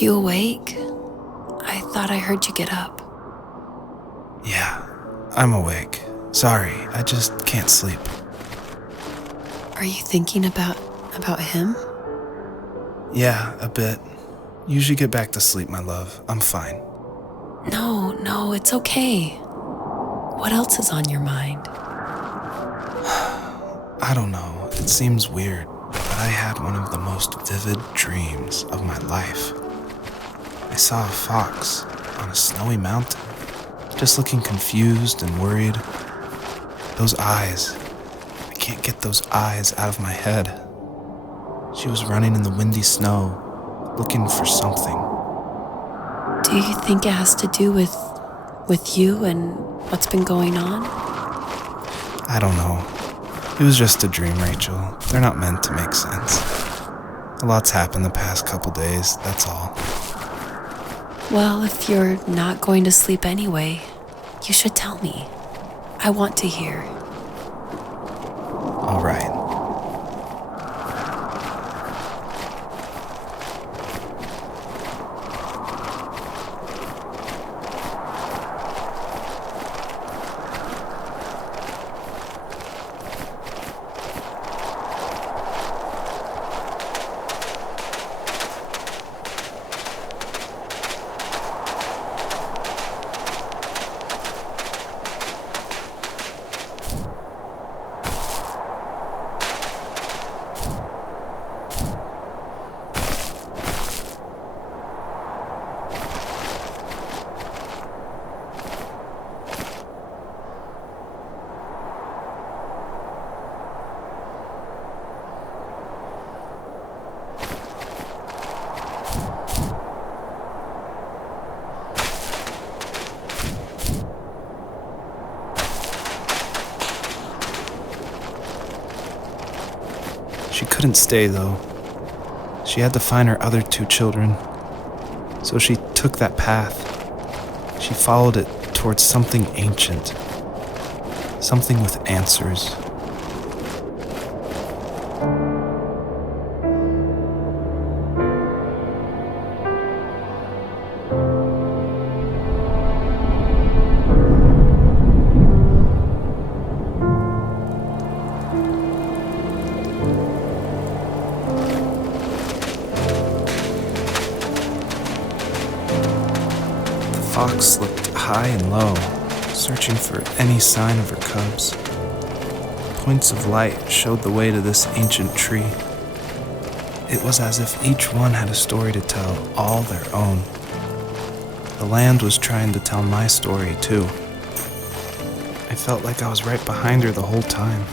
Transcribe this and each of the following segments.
you awake? I thought I heard you get up. Yeah, I'm awake. Sorry, I just can't sleep. Are you thinking about him? Yeah, a bit. Usually get back to sleep, my love. I'm fine. No, it's okay. What else is on your mind? I don't know. It seems weird, but I had one of the most vivid dreams of my life. I saw a fox on a snowy mountain, just looking confused and worried. Those eyes. I can't get those eyes out of my head. She was running in the windy snow, looking for something. Do you think it has to do with you and what's been going on? I don't know. It was just a dream, Rachel. They're not meant to make sense. A lot's happened the past couple days, that's all. Well, if you're not going to sleep anyway, you should tell me. I want to hear. All right. She couldn't stay, though. She had to find her other 2 children. So she took that path. She followed it towards something ancient. Something with answers. The fox looked high and low, searching for any sign of her cubs. Points of light showed the way to this ancient tree. It was as if each one had a story to tell, all their own. The land was trying to tell my story, too. I felt like I was right behind her the whole time.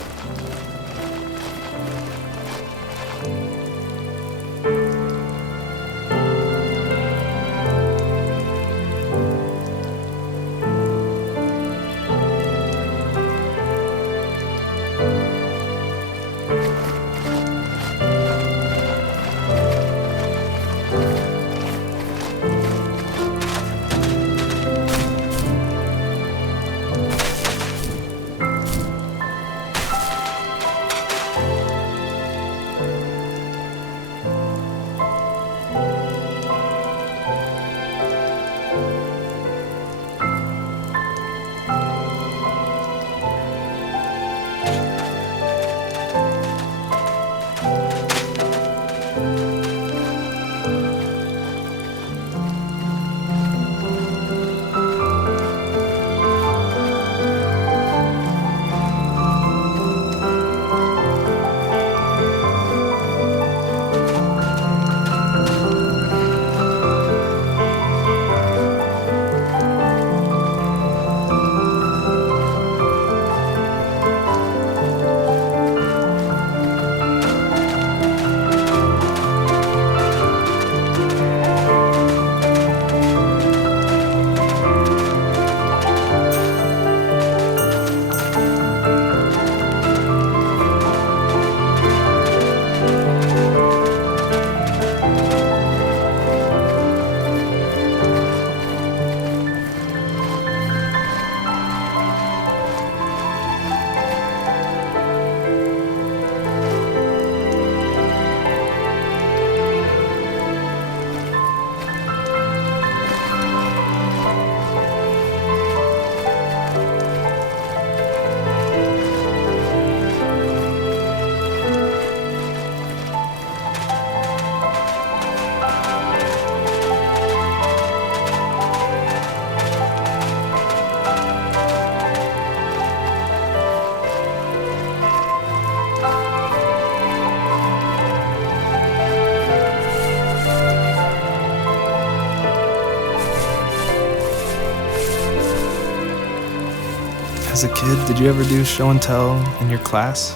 As a kid, did you ever do show and tell in your class?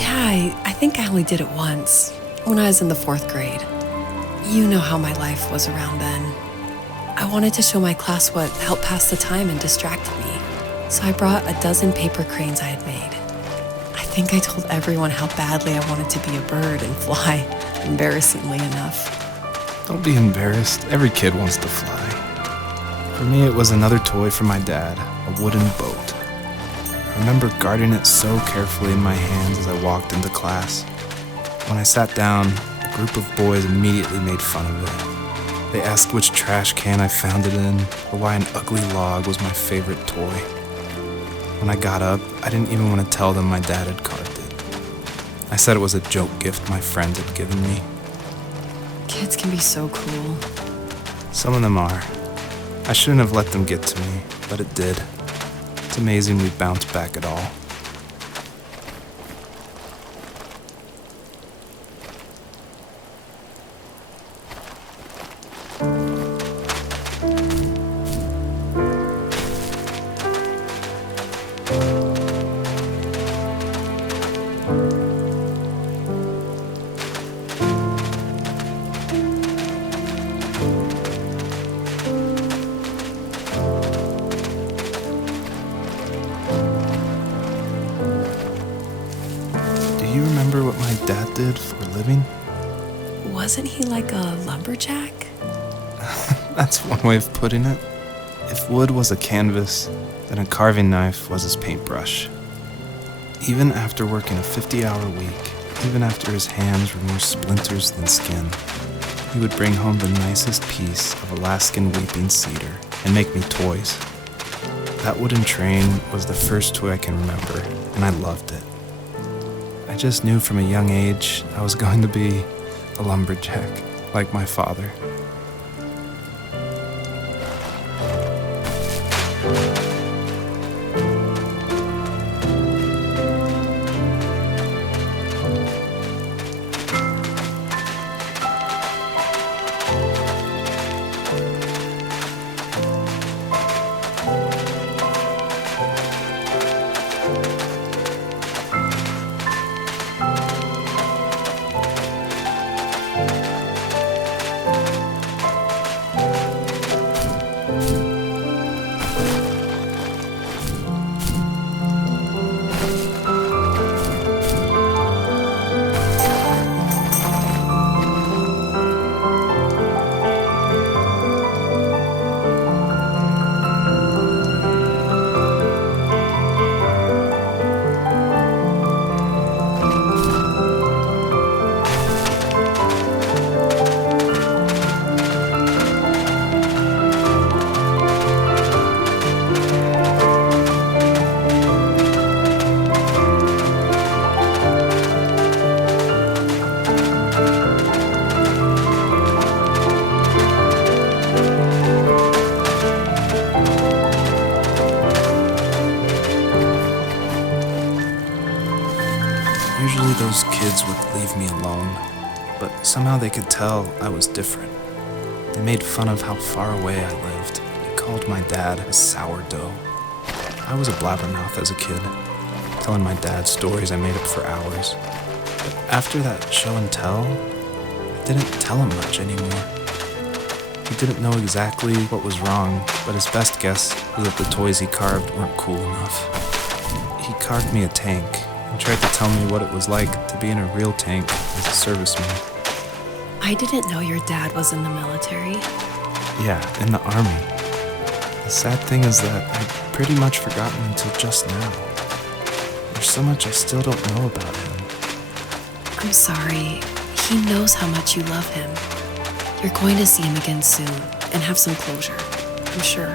Yeah, I think I only did it once, when I was in the 4th grade. You know how my life was around then. I wanted to show my class what helped pass the time and distracted me, so I brought a dozen paper cranes I had made. I think I told everyone how badly I wanted to be a bird and fly, embarrassingly enough. Don't be embarrassed. Every kid wants to fly. For me, it was another toy from my dad, a wooden boat. I remember guarding it so carefully in my hands as I walked into class. When I sat down, a group of boys immediately made fun of it. They asked which trash can I found it in, or why an ugly log was my favorite toy. When I got up, I didn't even want to tell them my dad had carved it. I said it was a joke gift my friends had given me. Kids can be so cruel. Some of them are. I shouldn't have let them get to me, but it did. It's amazing we bounced back at all. Do you remember what my dad did for a living? Wasn't he like a lumberjack? That's one way of putting it. If wood was a canvas, then a carving knife was his paintbrush. Even after working a 50-hour week, even after his hands were more splinters than skin, he would bring home the nicest piece of Alaskan weeping cedar and make me toys. That wooden train was the first toy I can remember, and I loved it. I just knew from a young age I was going to be a lumberjack, like my father. Usually those kids would leave me alone, but somehow they could tell I was different. They made fun of how far away I lived. They called my dad a sourdough. I was a blabbermouth as a kid, telling my dad stories I made up for hours. But after that show and tell, I didn't tell him much anymore. He didn't know exactly what was wrong, but his best guess was that the toys he carved weren't cool enough. He carved me a tank and tried to tell me what it was like to be in a real tank as a serviceman. I didn't know your dad was in the military. Yeah, in the army. The sad thing is that I'd pretty much forgotten until just now. There's so much I still don't know about him. I'm sorry. He knows how much you love him. You're going to see him again soon and have some closure, I'm sure.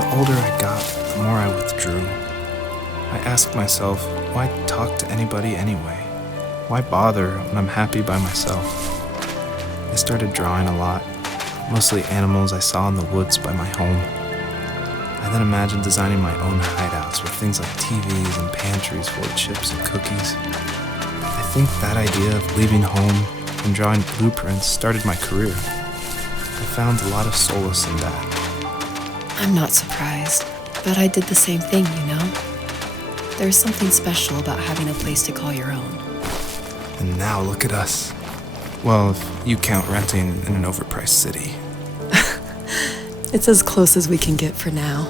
The older I got, the more I withdrew. I asked myself, why talk to anybody anyway? Why bother when I'm happy by myself? I started drawing a lot, mostly animals I saw in the woods by my home. I then imagined designing my own hideouts with things like TVs and pantries full of chips and cookies. I think that idea of leaving home and drawing blueprints started my career. I found a lot of solace in that. I'm not surprised, but I did the same thing, you know? There's something special about having a place to call your own. And now look at us. Well, if you count renting in an overpriced city. It's as close as we can get for now.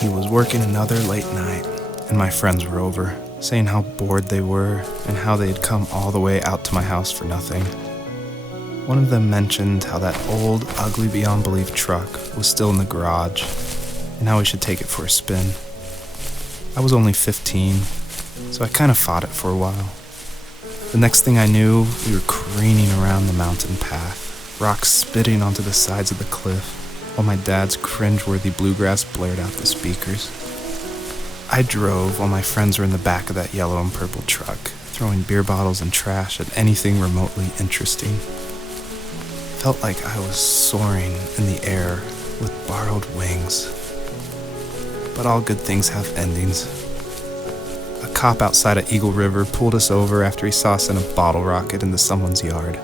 He was working another late night, and my friends were over, saying how bored they were and how they had come all the way out to my house for nothing. One of them mentioned how that old, ugly beyond belief truck was still in the garage, and how we should take it for a spin. I was only 15, so I kind of fought it for a while. The next thing I knew, we were careening around the mountain path, rocks spitting onto the sides of the cliff, while my dad's cringeworthy bluegrass blared out the speakers. I drove while my friends were in the back of that yellow and purple truck, throwing beer bottles and trash at anything remotely interesting. Felt like I was soaring in the air with borrowed wings. But all good things have endings. A cop outside of Eagle River pulled us over after he saw us in a bottle rocket into someone's yard.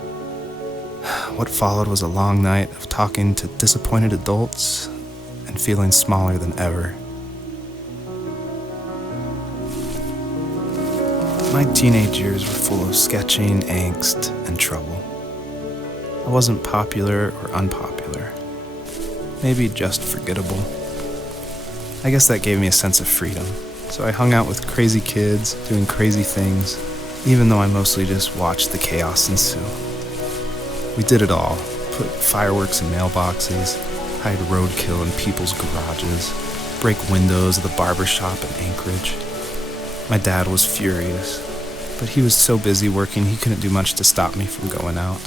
What followed was a long night of talking to disappointed adults and feeling smaller than ever. My teenage years were full of sketching, angst, and trouble. I wasn't popular or unpopular. Maybe just forgettable. I guess that gave me a sense of freedom, so I hung out with crazy kids doing crazy things, even though I mostly just watched the chaos ensue. We did it all. Put fireworks in mailboxes, hide roadkill in people's garages, break windows of the barber shop in Anchorage. My dad was furious, but he was so busy working he couldn't do much to stop me from going out.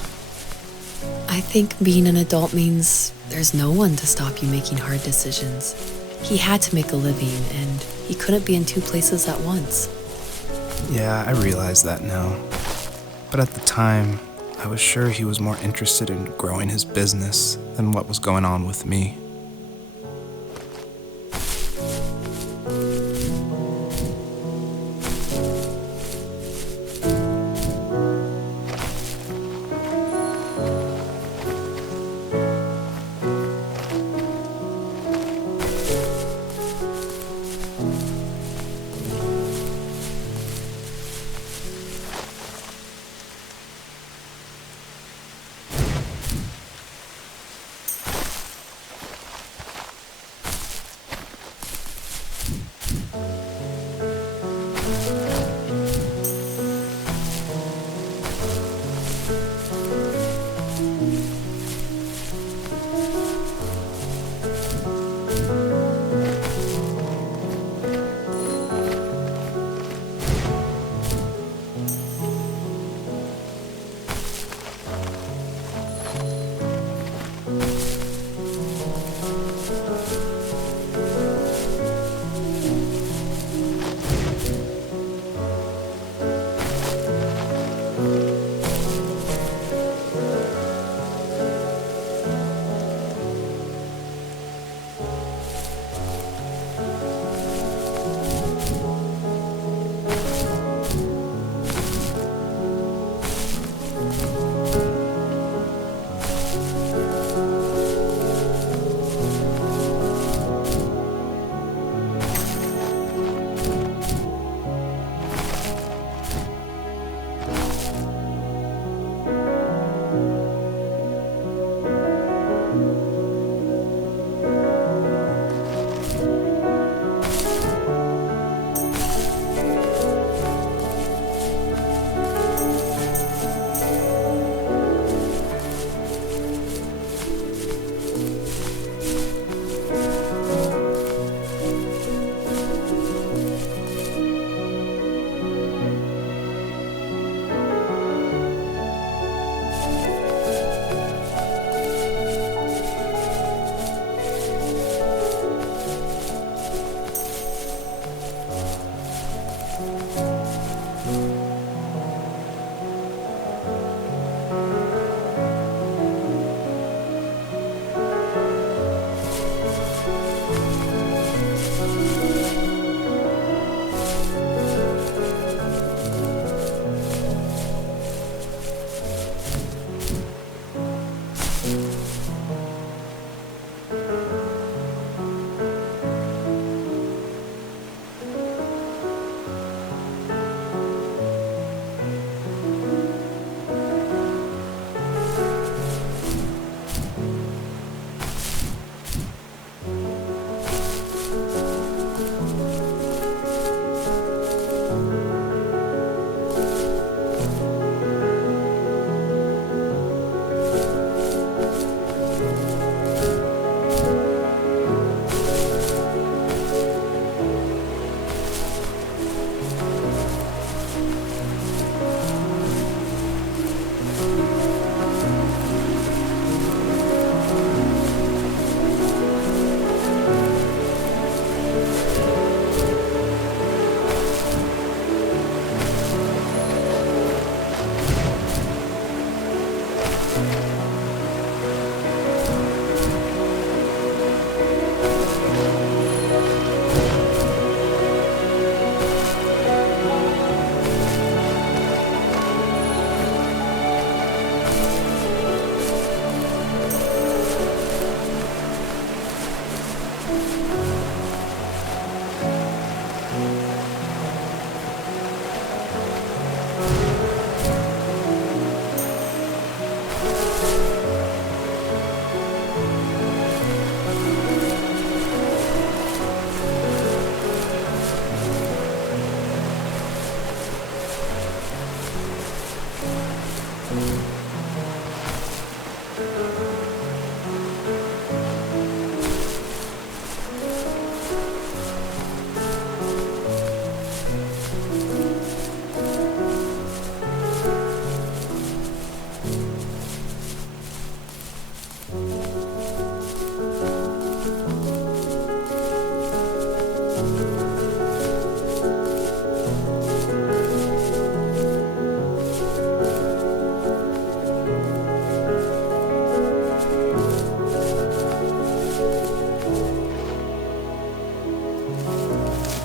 I think being an adult means there's no one to stop you making hard decisions. He had to make a living, and he couldn't be in two places at once. Yeah, I realize that now. But at the time, I was sure he was more interested in growing his business than what was going on with me.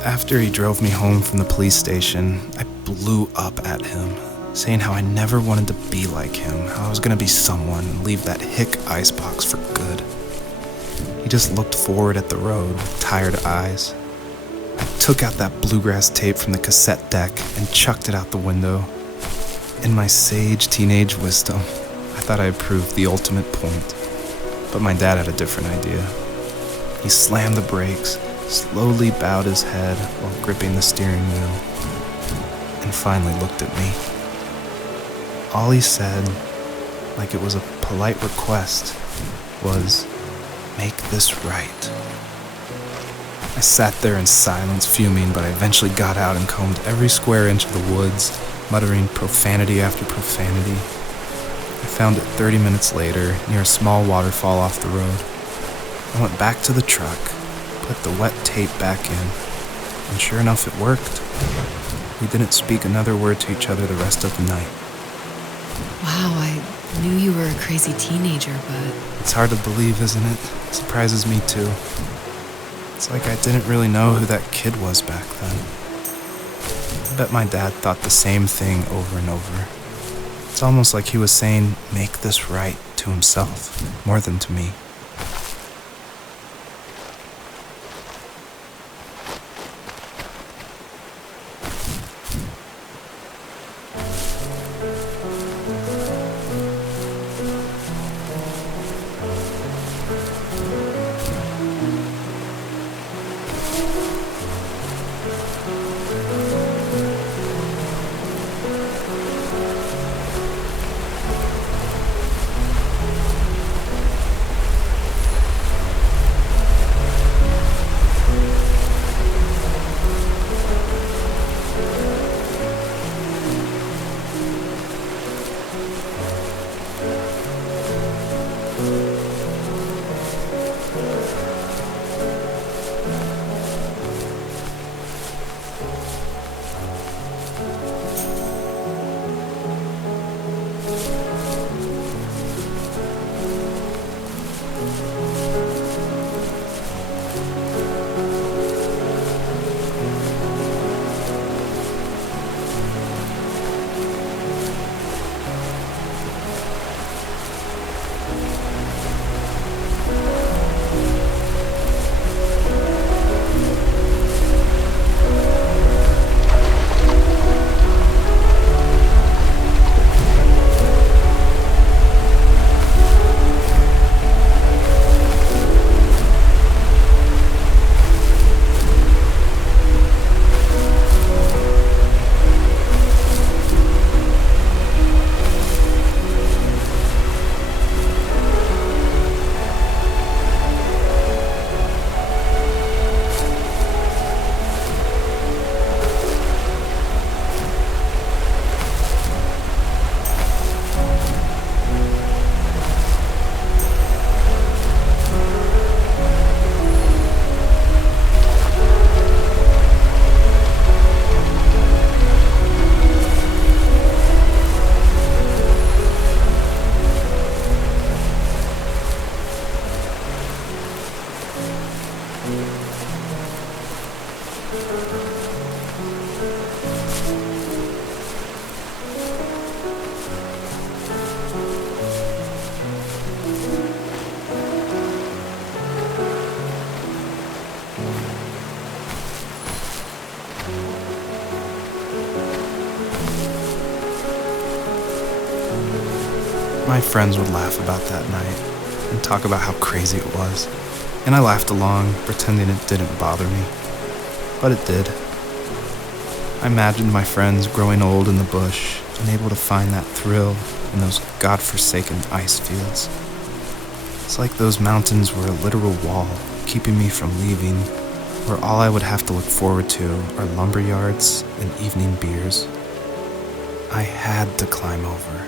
After he drove me home from the police station, I blew up at him, saying how I never wanted to be like him, how I was going to be someone and leave that hick icebox for good. He just looked forward at the road with tired eyes. I took out that bluegrass tape from the cassette deck and chucked it out the window. In my sage teenage wisdom, I thought I had proved the ultimate point. But my dad had a different idea. He slammed the brakes, slowly bowed his head while gripping the steering wheel, and finally looked at me. All he said, like it was a polite request, was, "Make this right." I sat there in silence, fuming, but I eventually got out and combed every square inch of the woods, muttering profanity after profanity. I found it 30 minutes later, near a small waterfall off the road. I went back to the truck, put the wet tape back in, and sure enough, it worked. We didn't speak another word to each other the rest of the night. Wow, I knew you were a crazy teenager, but It's hard to believe, isn't it? It surprises me too. It's like I didn't really know who that kid was back then. I bet my dad thought the same thing over and over. It's almost like he was saying, "Make this right," to himself, more than to me. My friends would laugh about that night and talk about how crazy it was, and I laughed along, pretending it didn't bother me. But it did. I imagined my friends growing old in the bush and able to find that thrill in those godforsaken ice fields. It's like those mountains were a literal wall keeping me from leaving, where all I would have to look forward to are lumber yards and evening beers. I had to climb over.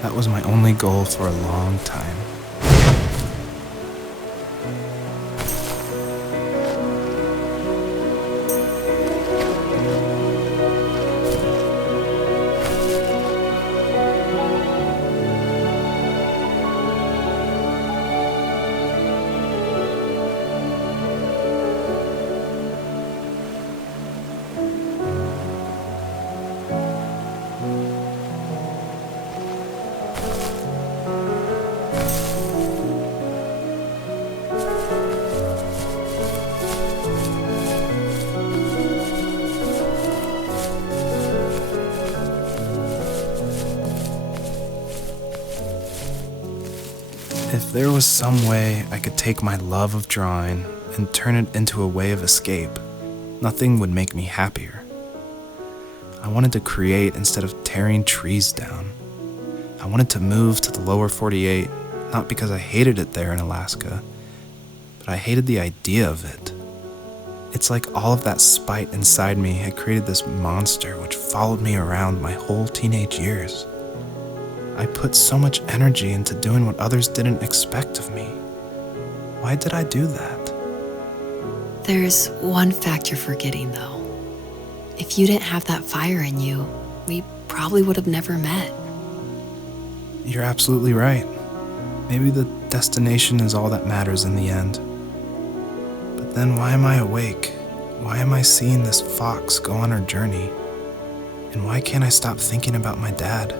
That was my only goal for a long time. If there was some way I could take my love of drawing and turn it into a way of escape, nothing would make me happier. I wanted to create instead of tearing trees down. I wanted to move to the lower 48, not because I hated it there in Alaska, but I hated the idea of it. It's like all of that spite inside me had created this monster which followed me around my whole teenage years. I put so much energy into doing what others didn't expect of me. Why did I do that? There's one fact you're forgetting, though. If you didn't have that fire in you, we probably would have never met. You're absolutely right. Maybe the destination is all that matters in the end. But then why am I awake? Why am I seeing this fox go on her journey? And why can't I stop thinking about my dad?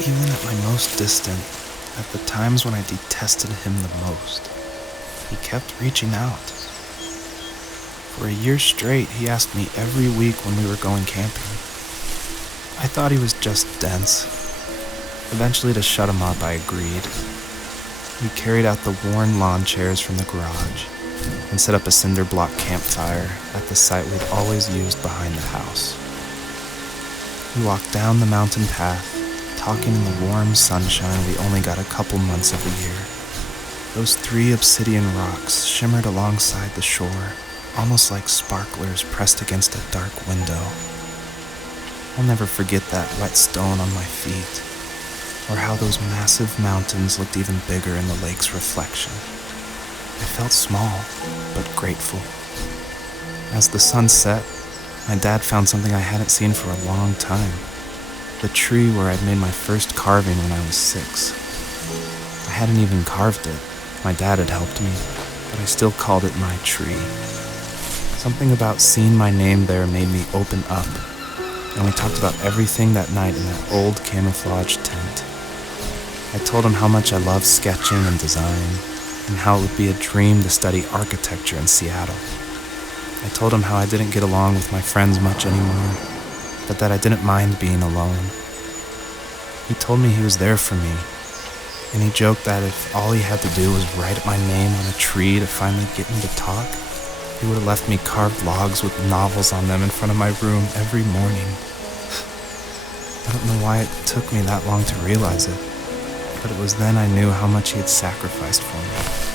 Even at my most distant, at the times when I detested him the most, he kept reaching out. For a year straight, he asked me every week when we were going camping. I thought he was just dense. Eventually, to shut him up, I agreed. We carried out the worn lawn chairs from the garage and set up a cinder block campfire at the site we'd always used behind the house. We walked down the mountain path, talking in the warm sunshine we only got a couple months of the year. Those 3 obsidian rocks shimmered alongside the shore, almost like sparklers pressed against a dark window. I'll never forget that wet stone on my feet, or how those massive mountains looked even bigger in the lake's reflection. I felt small, but grateful. As the sun set, my dad found something I hadn't seen for a long time. The tree where I'd made my first carving when I was 6. I hadn't even carved it. My dad had helped me, but I still called it my tree. Something about seeing my name there made me open up, and we talked about everything that night in that old camouflage tent. I told him how much I loved sketching and design, and how it would be a dream to study architecture in Seattle. I told him how I didn't get along with my friends much anymore, but that I didn't mind being alone. He told me he was there for me, and he joked that if all he had to do was write my name on a tree to finally get me to talk, he would have left me carved logs with novels on them in front of my room every morning. I don't know why it took me that long to realize it, but it was then I knew how much he had sacrificed for me.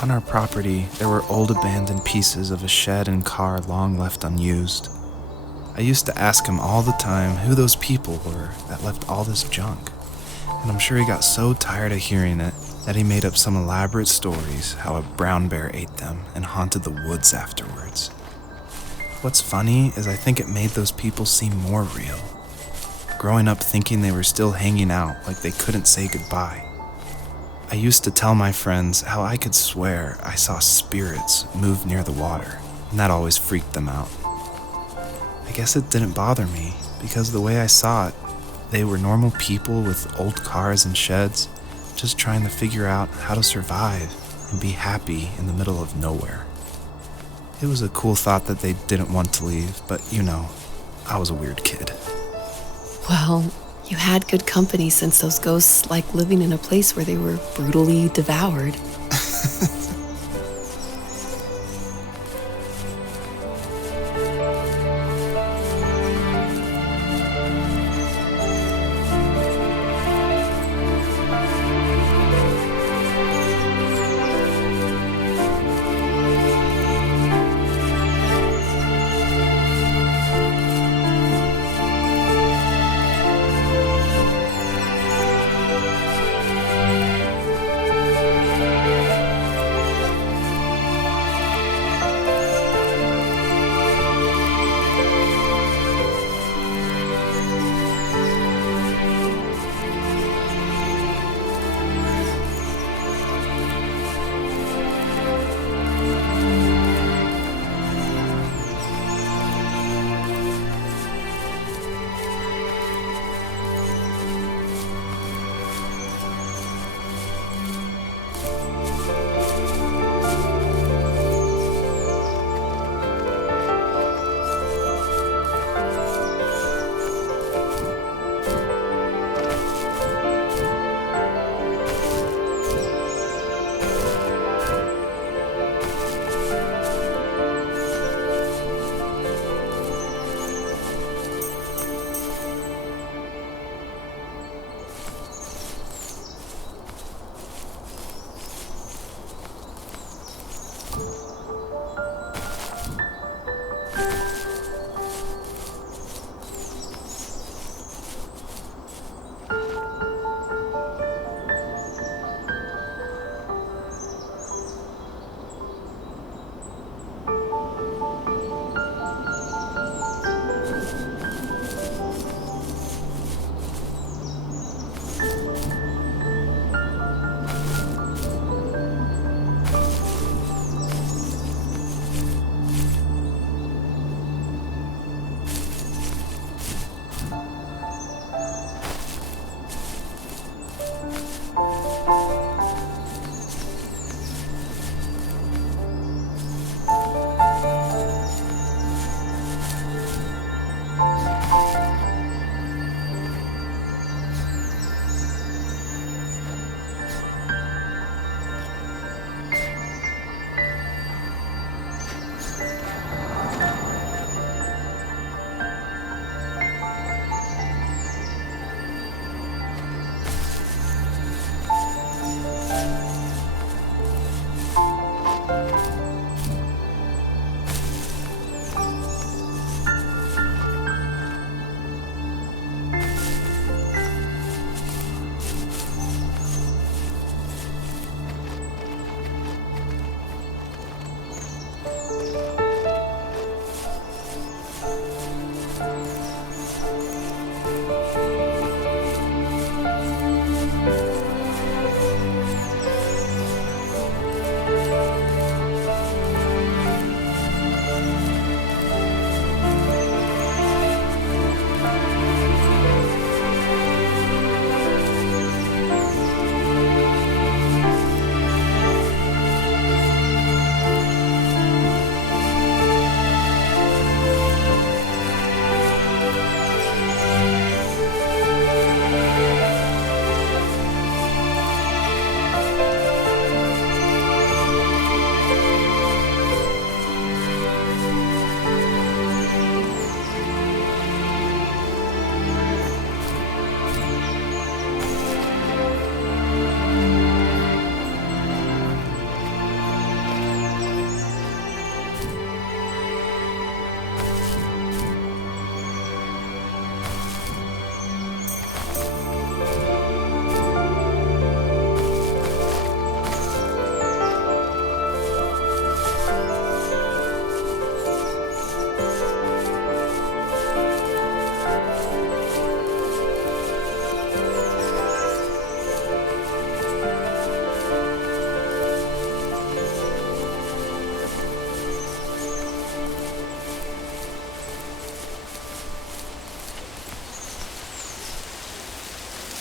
On our property, there were old abandoned pieces of a shed and car long left unused. I used to ask him all the time who those people were that left all this junk, and I'm sure he got so tired of hearing it that he made up some elaborate stories how a brown bear ate them and haunted the woods afterwards. What's funny is I think it made those people seem more real. Growing up thinking they were still hanging out like they couldn't say goodbye. I used to tell my friends how I could swear I saw spirits move near the water, and that always freaked them out. I guess it didn't bother me, because the way I saw it, they were normal people with old cars and sheds, just trying to figure out how to survive and be happy in the middle of nowhere. It was a cool thought that they didn't want to leave, but I was a weird kid. Well, you had good company since those ghosts like living in a place where they were brutally devoured.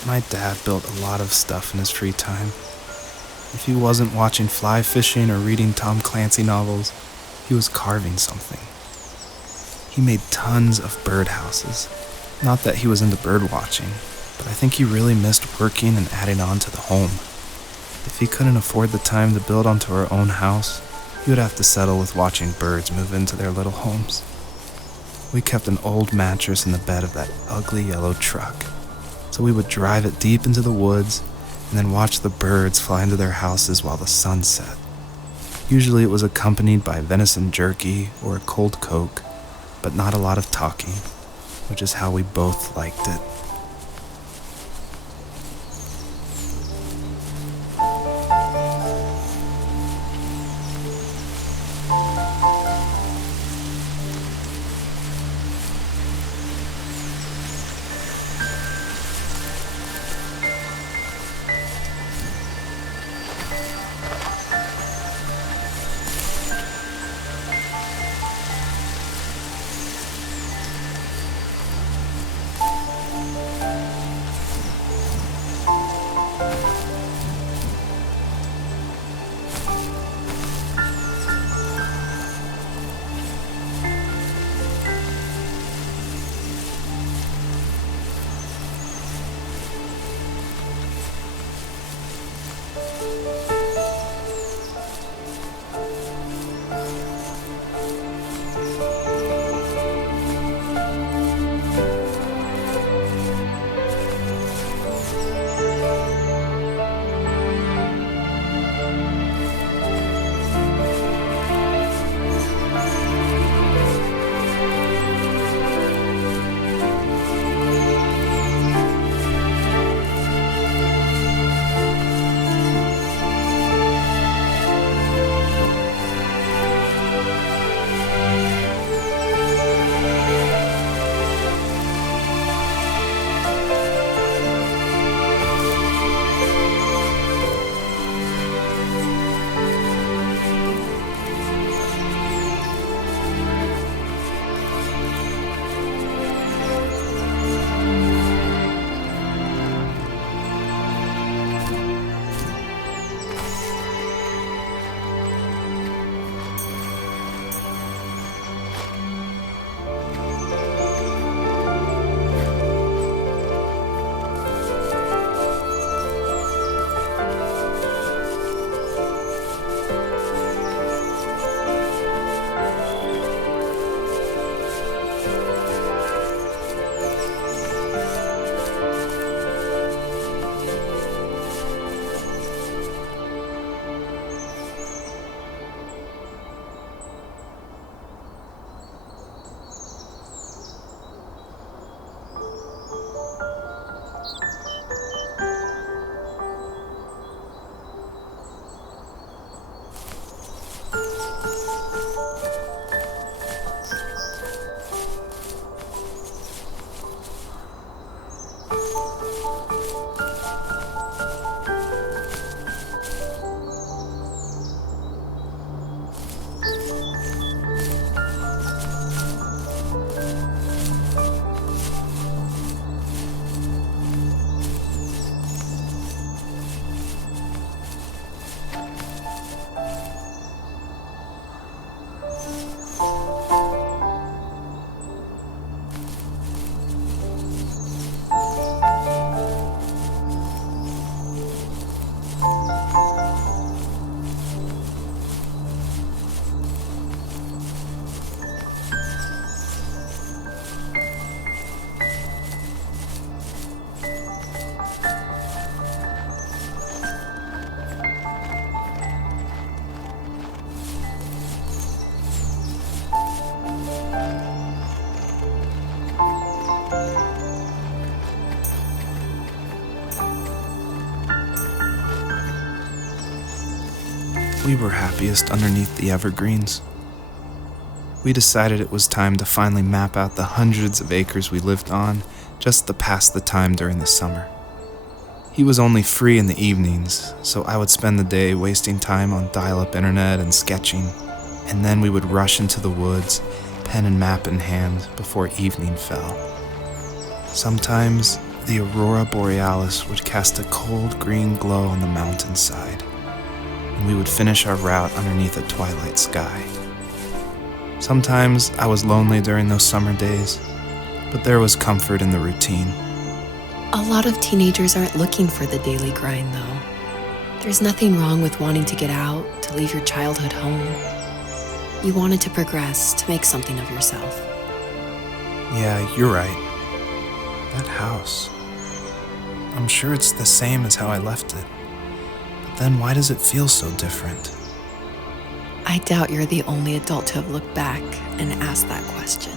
My dad built a lot of stuff in his free time. If he wasn't watching fly fishing or reading Tom Clancy novels, he was carving something. He made tons of birdhouses. Not that he was into bird watching, but I think he really missed working and adding on to the home. If he couldn't afford the time to build onto our own house, he would have to settle with watching birds move into their little homes. We kept an old mattress in the bed of that ugly yellow truck, so we would drive it deep into the woods and then watch the birds fly into their houses while the sun set. Usually it was accompanied by venison jerky or a cold Coke, but not a lot of talking, which is how we both liked it. We were happiest underneath the evergreens. We decided it was time to finally map out the hundreds of acres we lived on just to pass the time during the summer. He was only free in the evenings, so I would spend the day wasting time on dial-up internet and sketching, and then we would rush into the woods, pen and map in hand, before evening fell. Sometimes the aurora borealis would cast a cold green glow on the mountainside, and we would finish our route underneath a twilight sky. Sometimes I was lonely during those summer days, but there was comfort in the routine. A lot of teenagers aren't looking for the daily grind, though. There's nothing wrong with wanting to get out, to leave your childhood home. You wanted to progress, to make something of yourself. Yeah, you're right. That house. I'm sure it's the same as how I left it. But then why does it feel so different? I doubt you're the only adult to have looked back and asked that question.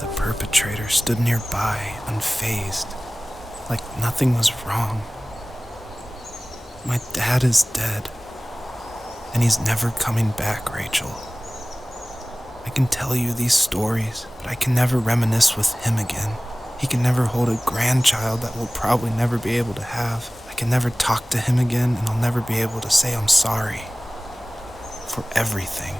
The perpetrator stood nearby, unfazed, like nothing was wrong. My dad is dead, and he's never coming back, Rachel. I can tell you these stories, but I can never reminisce with him again. He can never hold a grandchild that we'll probably never be able to have. I can never talk to him again, and I'll never be able to say I'm sorry for everything.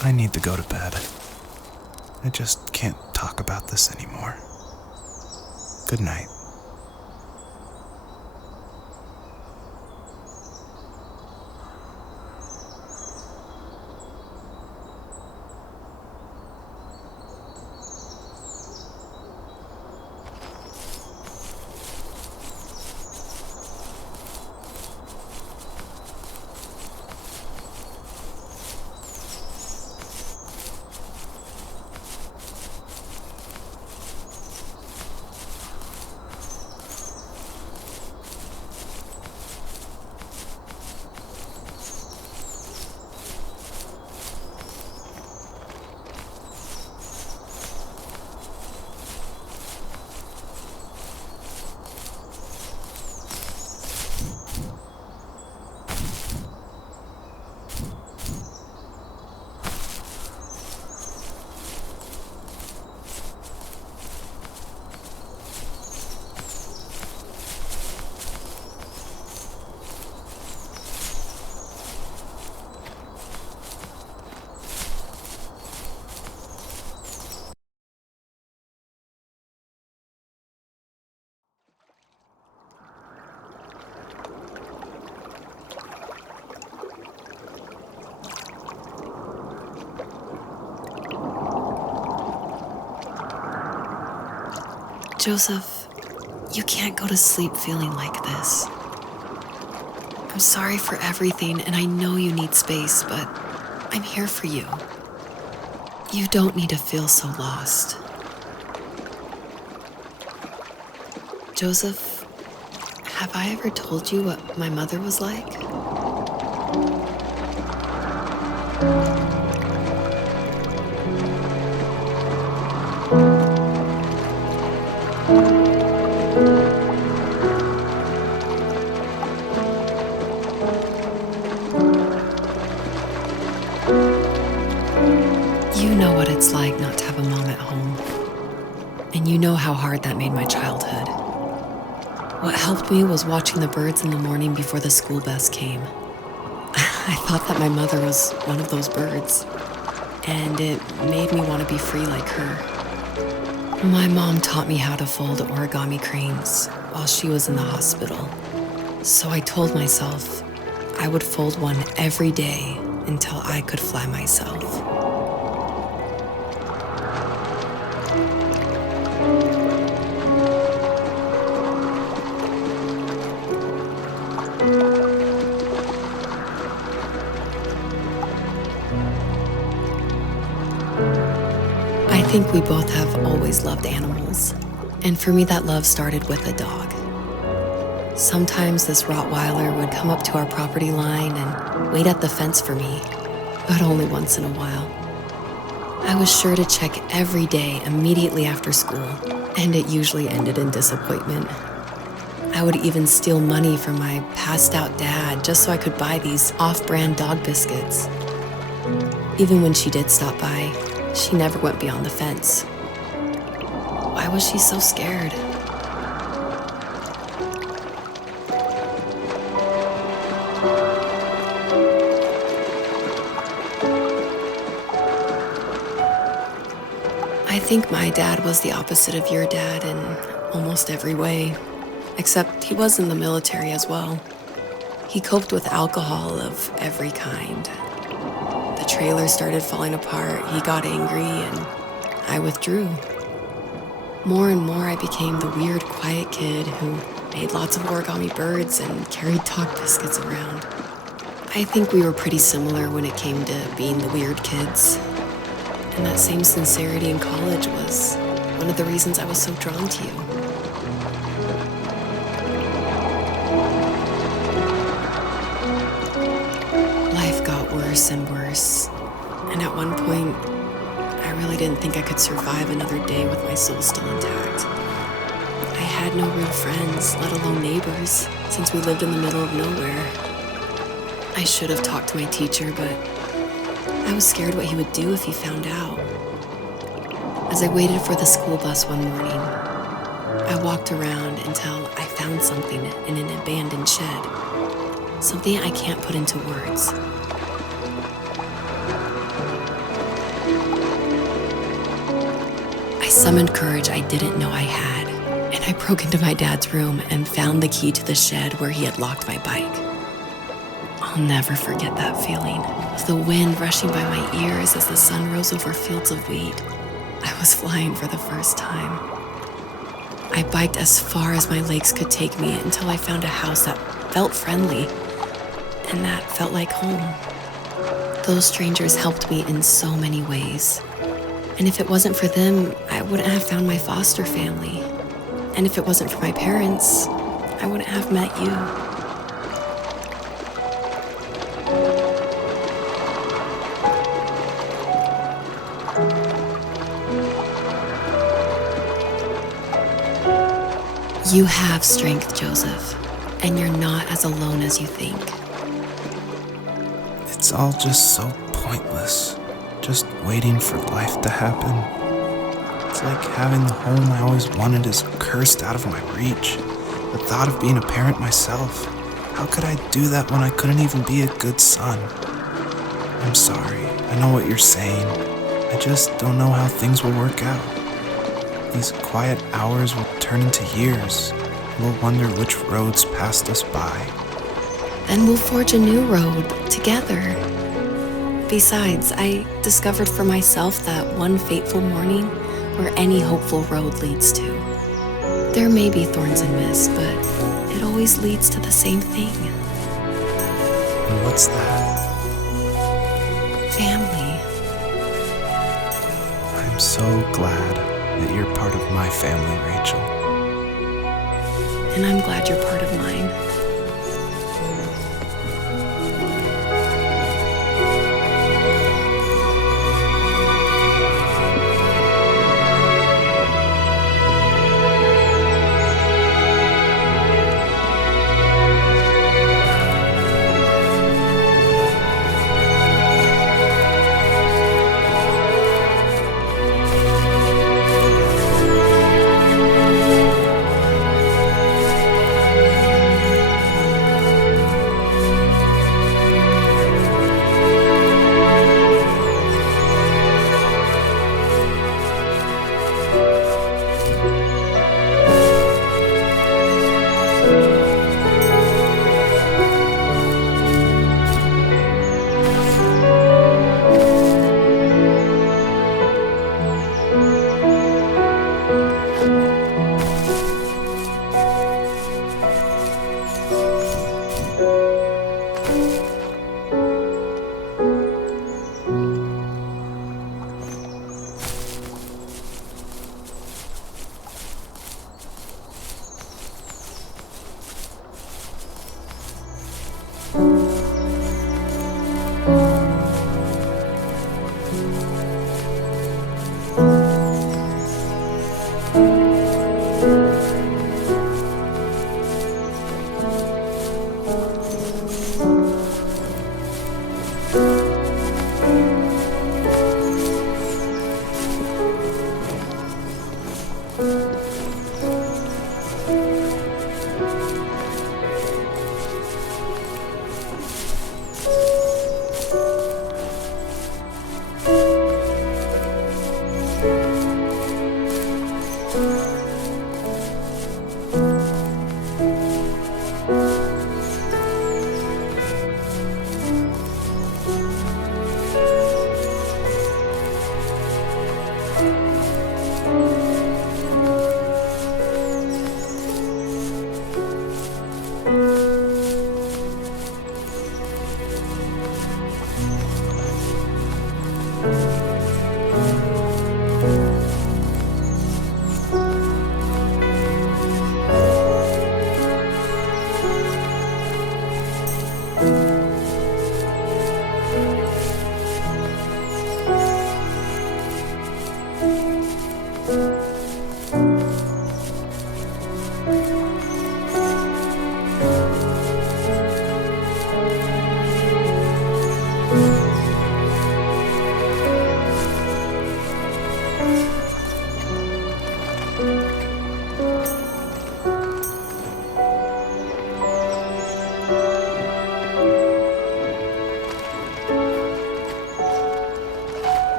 I need to go to bed. I just can't talk about this anymore. Good night. Joseph, you can't go to sleep feeling like this. I'm sorry for everything, and I know you need space, but I'm here for you. You don't need to feel so lost. Joseph, have I ever told you what my mother was like? You know what it's like not to have a mom at home. And you know how hard that made my childhood. What helped me was watching the birds in the morning before the school bus came. I thought that my mother was one of those birds, and it made me want to be free like her. My mom taught me how to fold origami cranes while she was in the hospital. So I told myself I would fold one every day until I could fly myself. I think we both have always loved animals, and for me that love started with a dog. Sometimes this Rottweiler would come up to our property line and wait at the fence for me, but only once in a while. I was sure to check every day immediately after school, and it usually ended in disappointment. I would even steal money from my passed out dad just so I could buy these off-brand dog biscuits. Even when she did stop by, she never went beyond the fence. Why was she so scared? I think my dad was the opposite of your dad in almost every way, except he was in the military as well. He coped with alcohol of every kind. The trailer started falling apart, he got angry, and I withdrew. More and more I became the weird, quiet kid who made lots of origami birds and carried dog biscuits around. I think we were pretty similar when it came to being the weird kids. And that same sincerity in college was one of the reasons I was so drawn to you. Life got worse and worse, and at one point, I really didn't think I could survive another day with my soul still intact. I had no real friends, let alone neighbors, since we lived in the middle of nowhere. I should have talked to my teacher, but I was scared what he would do if he found out. As I waited for the school bus one morning, I walked around until I found something in an abandoned shed. Something I can't put into words. I summoned courage I didn't know I had, and I broke into my dad's room and found the key to the shed where he had locked my bike. I'll never forget that feeling of the wind rushing by my ears as the sun rose over fields of wheat. I was flying for the first time. I biked as far as my legs could take me until I found a house that felt friendly and that felt like home. Those strangers helped me in so many ways. And if it wasn't for them, I wouldn't have found my foster family. And if it wasn't for my parents, I wouldn't have met you. You have strength, Joseph, and you're not as alone as you think. It's all just so pointless, just waiting for life to happen. It's like having the home I always wanted is cursed out of my reach. The thought of being a parent myself, how could I do that when I couldn't even be a good son? I'm sorry, I know what you're saying. I just don't know how things will work out. These quiet hours will turn into years, and we'll wonder which roads passed us by. Then we'll forge a new road together. Besides, I discovered for myself that one fateful morning where any hopeful road leads to. There may be thorns and mist, but it always leads to the same thing. And what's that? Family. I'm so glad that you're part of my family, Rachel. And I'm glad you're part of mine.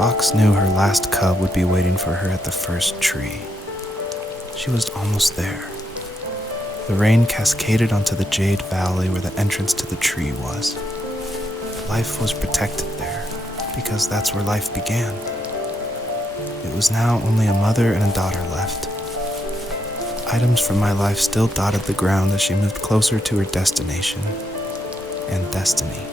The fox knew her last cub would be waiting for her at the first tree. She was almost there. The rain cascaded onto the jade valley where the entrance to the tree was. Life was protected there, because that's where life began. It was now only a mother and a daughter left. Items from my life still dotted the ground as she moved closer to her destination and destiny.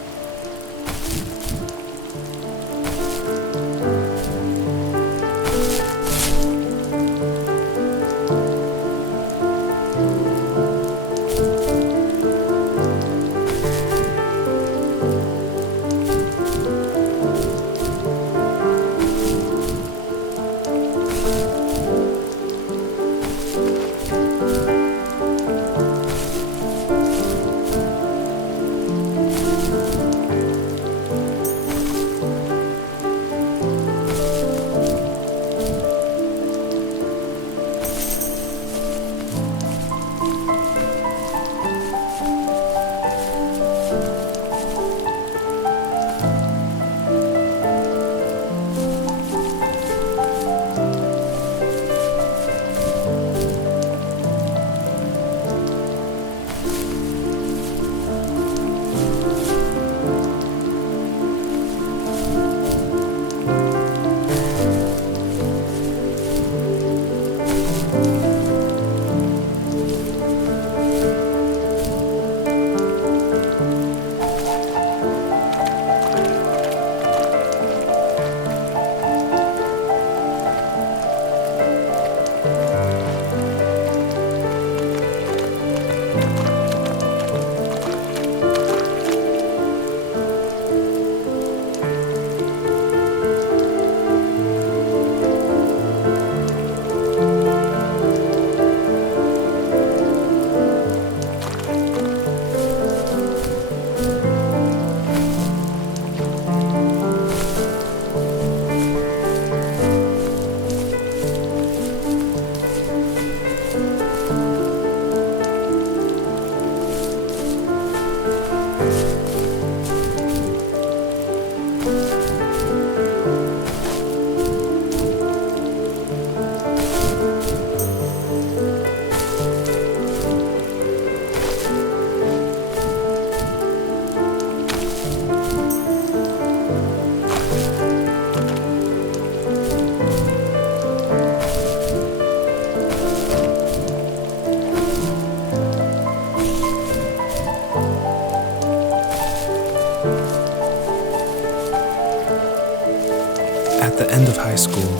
At the end of high school,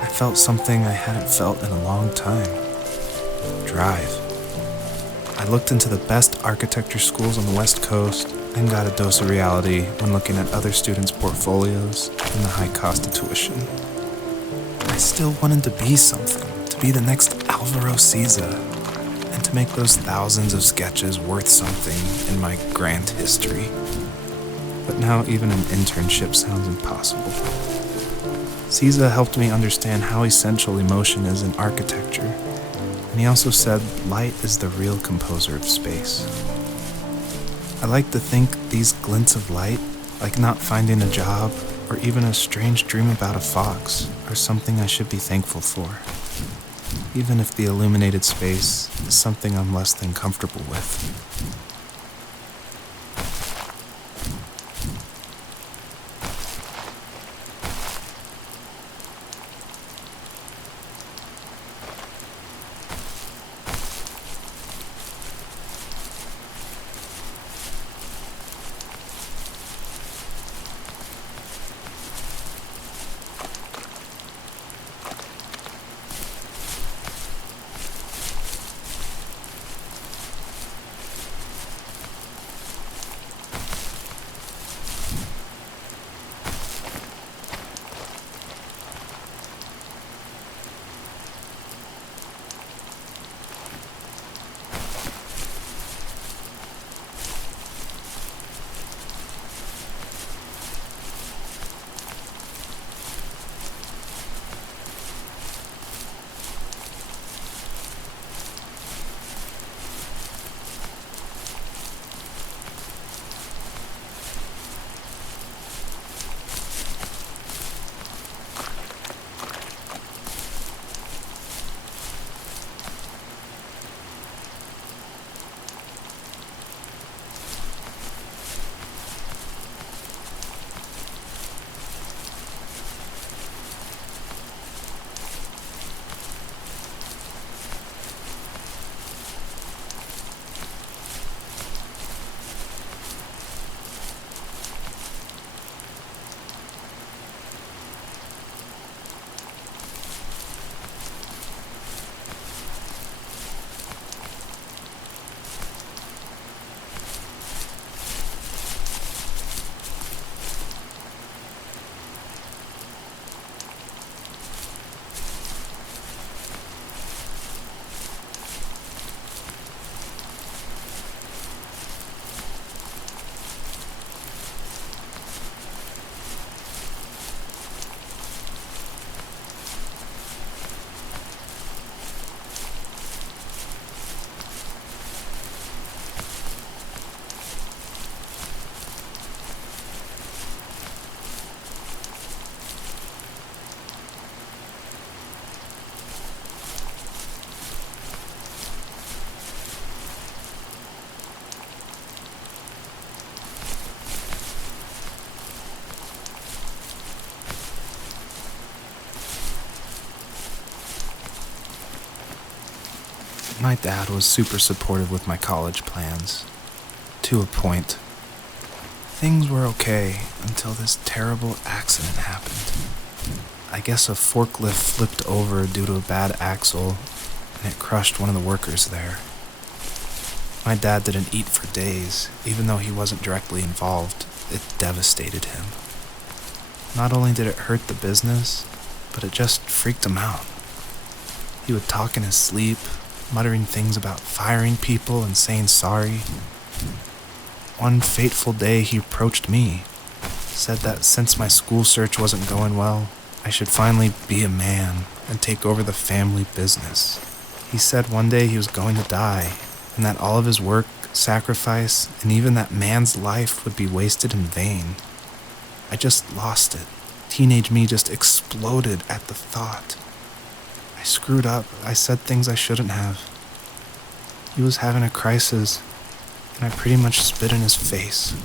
I felt something I hadn't felt in a long time. Drive. I looked into the best architecture schools on the West Coast and got a dose of reality when looking at other students' portfolios and the high cost of tuition. I still wanted to be something, to be the next Alvaro Siza, and to make those thousands of sketches worth something in my grand history. But now even an internship sounds impossible. Siza helped me understand how essential emotion is in architecture, and he also said light is the real composer of space. I like to think these glints of light, like not finding a job or even a strange dream about a fox, are something I should be thankful for, even if the illuminated space is something I'm less than comfortable with. My dad was super supportive with my college plans, to a point. Things were okay until this terrible accident happened. I guess a forklift flipped over due to a bad axle, and it crushed one of the workers there. My dad didn't eat for days, even though he wasn't directly involved. It devastated him. Not only did it hurt the business, but it just freaked him out. He would talk in his sleep, muttering things about firing people and saying sorry. One fateful day he approached me, said that since my school search wasn't going well, I should finally be a man and take over the family business. He said one day he was going to die, and that all of his work, sacrifice, and even that man's life would be wasted in vain. I just lost it. Teenage me just exploded at the thought. I screwed up. I said things I shouldn't have. He was having a crisis, and I pretty much spit in his face.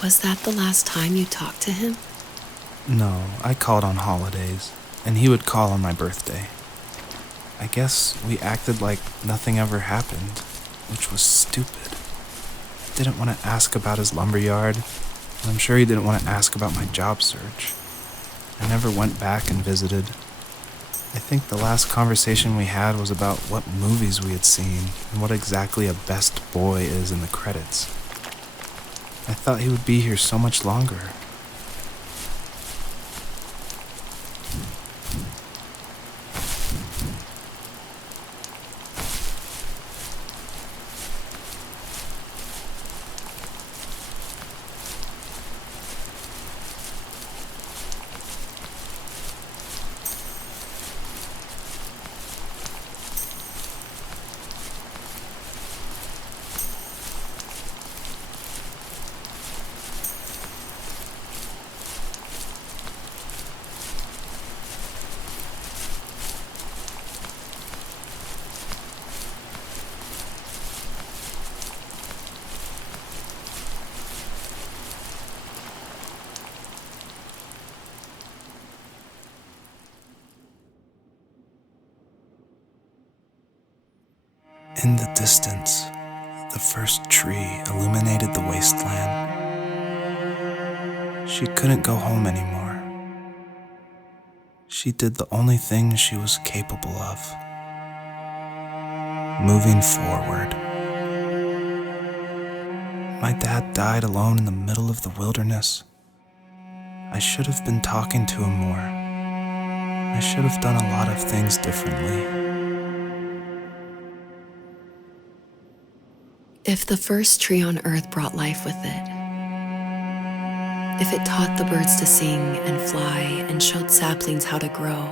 Was that the last time you talked to him? No, I called on holidays, and he would call on my birthday. I guess we acted like nothing ever happened, which was stupid. I didn't want to ask about his lumberyard, and I'm sure he didn't want to ask about my job search. I never went back and visited. I think the last conversation we had was about what movies we had seen and what exactly a best boy is in the credits. I thought he would be here so much longer. In the distance, the first tree illuminated the wasteland. She couldn't go home anymore. She did the only thing she was capable of: moving forward. My dad died alone in the middle of the wilderness. I should have been talking to him more. I should have done a lot of things differently. If the first tree on earth brought life with it, if it taught the birds to sing and fly and showed saplings how to grow,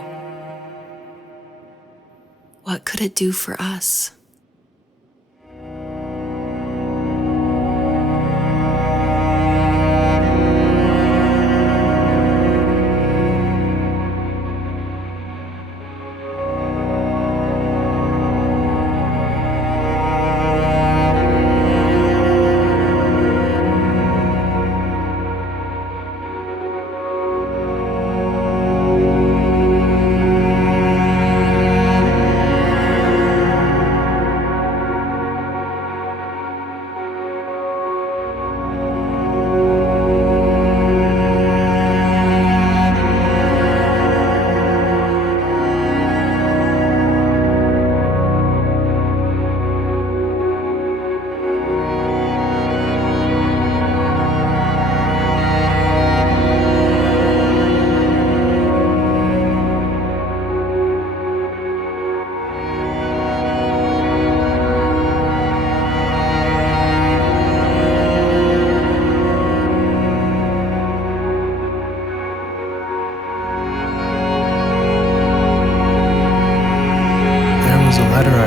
what could it do for us?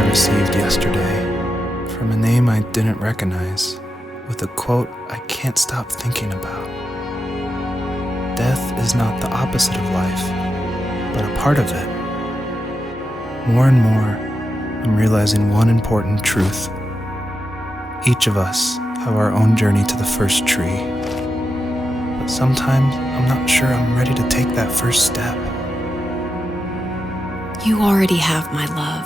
Received yesterday from a name I didn't recognize, with a quote I can't stop thinking about. Death is not the opposite of life, but a part of it. More and more, I'm realizing one important truth. Each of us have our own journey to the first tree, but sometimes I'm not sure I'm ready to take that first step. You already have my love.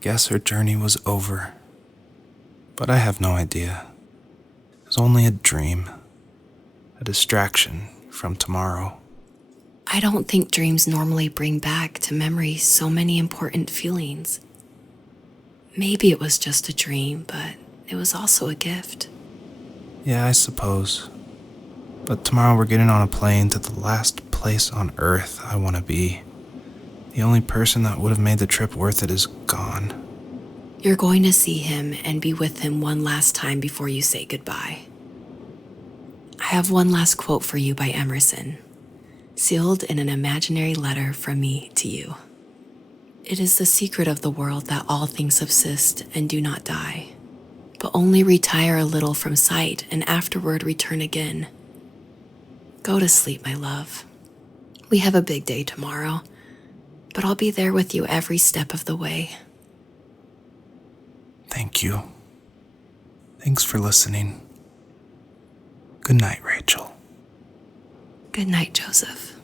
guess her journey was over. But I have no idea. It was only a dream, a distraction from tomorrow. I don't think dreams normally bring back to memory so many important feelings. Maybe it was just a dream, but it was also a gift. Yeah, I suppose. But tomorrow we're getting on a plane to the last place on Earth I want to be. The only person that would have made the trip worth it is gone. You're going to see him and be with him one last time before you say goodbye. I have one last quote for you by Emerson, sealed in an imaginary letter from me to you. It is the secret of the world that all things subsist and do not die, but only retire a little from sight and afterward return again. Go to sleep, my love. We have a big day tomorrow, but I'll be there with you every step of the way. Thank you. Thanks for listening. Good night, Rachel. Good night, Joseph.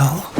hell?